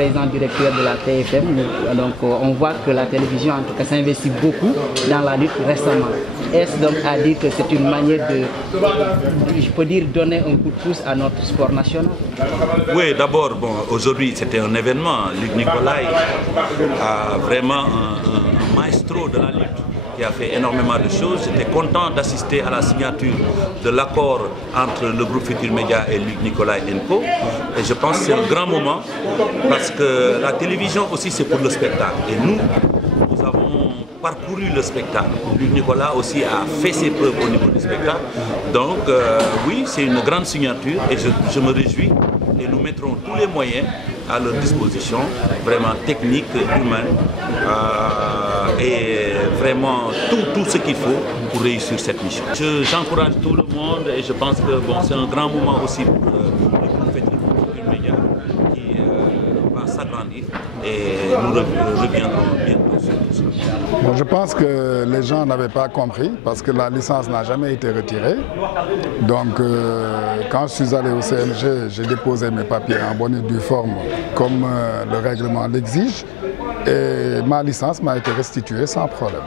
président directeur de la TFM. Donc on voit que la télévision en tout cas s'investit beaucoup dans la lutte récemment. Est-ce donc à dire que c'est une manière de, je peux dire, donner un coup de pouce à notre sport national? Oui, d'abord, bon, aujourd'hui c'était un événement. Luc Nicolaï a vraiment un maestro de la lutte qui a fait énormément de choses. J'étais content d'assister à la signature de l'accord entre le groupe Futur Média et Luc Nicolaï & Co. Et je pense que c'est un grand moment parce que la télévision aussi c'est pour le spectacle. Et nous avons parcouru le spectacle. Luc Nicolaï aussi a fait ses preuves au niveau du spectacle. Donc oui, c'est une grande signature et je me réjouis et nous mettrons tous les moyens à leur disposition, vraiment techniques, humaines, et vraiment tout ce qu'il faut pour réussir cette mission. J'encourage tout le monde et je pense que bon, c'est un grand moment aussi pour le groupe Futur Média qui va s'agrandir et nous reviendrons bientôt sur tout ça. Bon, je pense que les gens n'avaient pas compris parce que la licence n'a jamais été retirée. Donc quand je suis allé au CNG, j'ai déposé mes papiers en bonne et due forme comme le règlement l'exige. Et ma licence m'a été restituée sans problème.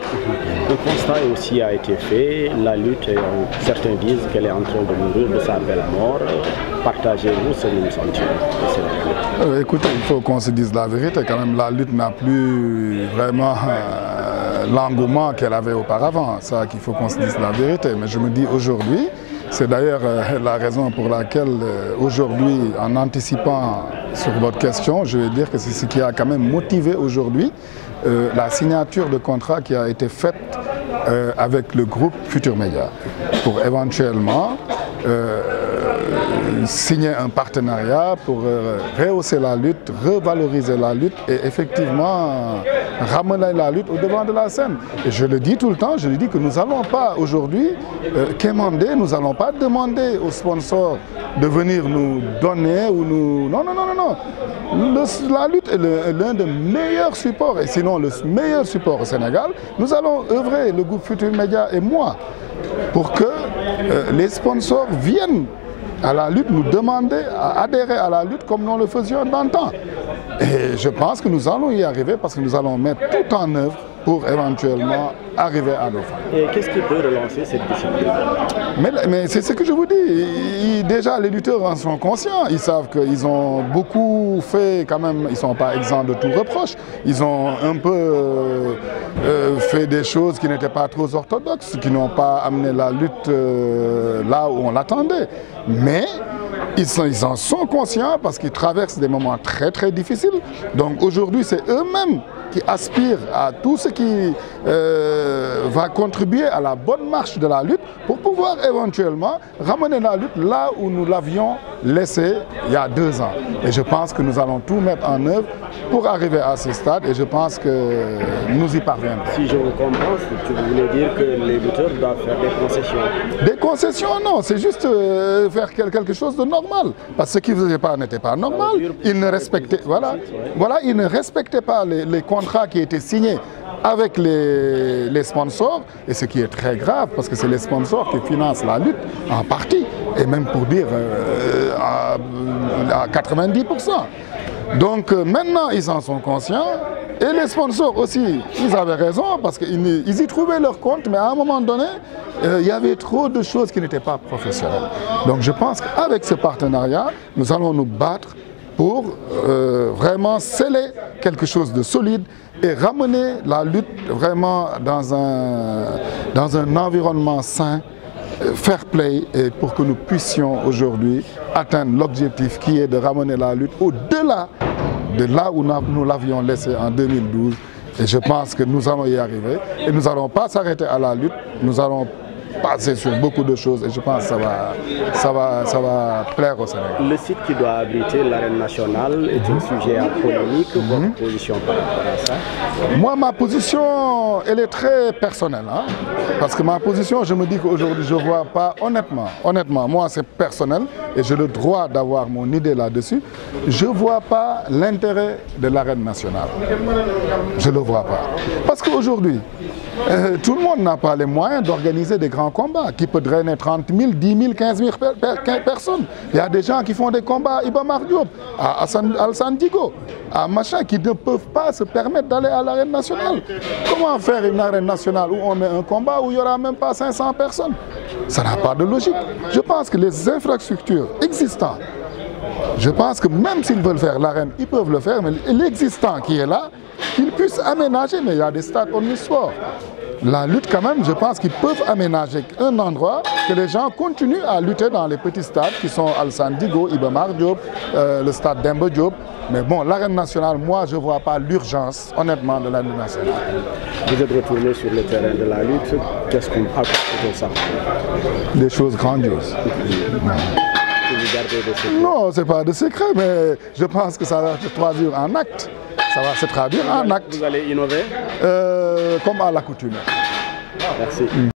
Le constat aussi a été fait, la lutte, certains disent qu'elle est en train de mourir de sa belle mort. Partagez-vous ce même sentiment? Écoutez, il faut qu'on se dise la vérité. Quand même, la lutte n'a plus vraiment l'engouement qu'elle avait auparavant. C'est ça qu'il faut qu'on se dise la vérité. Mais je me dis aujourd'hui, c'est d'ailleurs la raison pour laquelle aujourd'hui, en anticipant sur votre question, je vais dire que c'est ce qui a quand même motivé aujourd'hui la signature de contrat qui a été faite avec le groupe Futur Média pour éventuellement signer un partenariat pour rehausser la lutte, revaloriser la lutte et effectivement ramener la lutte au devant de la scène. Et je le dis tout le temps, je le dis que nous n'allons pas aujourd'hui quémander, nous n'allons pas demander aux sponsors de venir nous donner ou nous... Non, non, non, non, non. La lutte est l'un des meilleurs supports, et sinon le meilleur support au Sénégal. Nous allons œuvrer, le groupe Futur Média et moi, pour que les sponsors viennent à la lutte, nous demander à adhérer à la lutte comme nous le faisions d'antan. Et je pense que nous allons y arriver parce que nous allons mettre tout en œuvre pour éventuellement arriver à nos fins. Et qu'est-ce qui peut relancer cette discipline? Mais c'est ce que je vous dis. Déjà, les lutteurs en sont conscients. Ils savent qu'ils ont beaucoup fait quand même. Ils ne sont pas exempts de tout reproche. Ils ont un peu fait des choses qui n'étaient pas trop orthodoxes, qui n'ont pas amené la lutte là où on l'attendait. Mais ils en sont conscients parce qu'ils traversent des moments très très difficiles. Donc aujourd'hui, c'est eux-mêmes qui aspirent à tout ce qui va contribuer à la bonne marche de la lutte pour pouvoir éventuellement ramener la lutte là où nous l'avions laissée il y a 2 ans. Et je pense que nous allons tout mettre en œuvre pour arriver à ce stade et je pense que nous y parviendrons. Si je vous comprends, tu voulais dire que les lutteurs doivent faire des concessions? Des concessions, non, c'est juste faire quelque chose de normal. Parce que ce qu'ils ne faisaient pas n'était pas normal. Ils ne respectaient, voilà, ils ne respectaient pas les contrats qui étaient signés avec les sponsors, et ce qui est très grave, parce que c'est les sponsors qui financent la lutte en partie, et même pour dire à 90%. Donc maintenant, ils en sont conscients, et les sponsors aussi, ils avaient raison, parce qu'ils y trouvaient leur compte, mais à un moment donné, il y avait trop de choses qui n'étaient pas professionnelles. Donc je pense qu'avec ce partenariat, nous allons nous battre pour vraiment sceller quelque chose de solide et ramener la lutte vraiment dans un environnement sain, fair play, et pour que nous puissions aujourd'hui atteindre l'objectif qui est de ramener la lutte au-delà de là où nous l'avions laissé en 2012. Et je pense que nous allons y arriver et nous n'allons pas s'arrêter à la lutte, nous allons passer sur beaucoup de choses et je pense que ça va plaire au Sénégal. Le site qui doit abriter l'arène nationale est un sujet à polémique. Votre position par rapport à ça? Moi, ma position, elle est très personnelle. Hein? Parce que ma position, je me dis qu'aujourd'hui, je ne vois pas, honnêtement, moi c'est personnel et j'ai le droit d'avoir mon idée là-dessus. Je ne vois pas l'intérêt de l'arène nationale. Je ne le vois pas. Parce qu'aujourd'hui, tout le monde n'a pas les moyens d'organiser des grands grands combats qui peut drainer 30 000, 10 000, 15 000 personnes. Il y a des gens qui font des combats à Iba Mar Diop, à Alassane Djigo, à machin, qui ne peuvent pas se permettre d'aller à l'arène nationale. Comment faire une arène nationale où on met un combat où il n'y aura même pas 500 personnes? Ça n'a pas de logique. Je pense que les infrastructures existantes, je pense que même s'ils veulent faire l'arène, ils peuvent le faire, mais l'existant qui est là, qu'ils puissent aménager, mais il y a des stades omnisports. La lutte quand même, je pense qu'ils peuvent aménager un endroit que les gens continuent à lutter dans les petits stades qui sont Alassane Djigo, Iba Mar Diop, le stade Demba Diop. Mais bon, l'arène nationale, moi je ne vois pas l'urgence, honnêtement, de l'arène nationale. Vous êtes retourné sur le terrain de la lutte, qu'est-ce qu'on a de ça? Des choses grandioses. Non, ce n'est pas de secret, mais je pense que ça va se traduire en acte. Ça va se traduire en acte. Vous allez innover comme à l'accoutumée. Merci.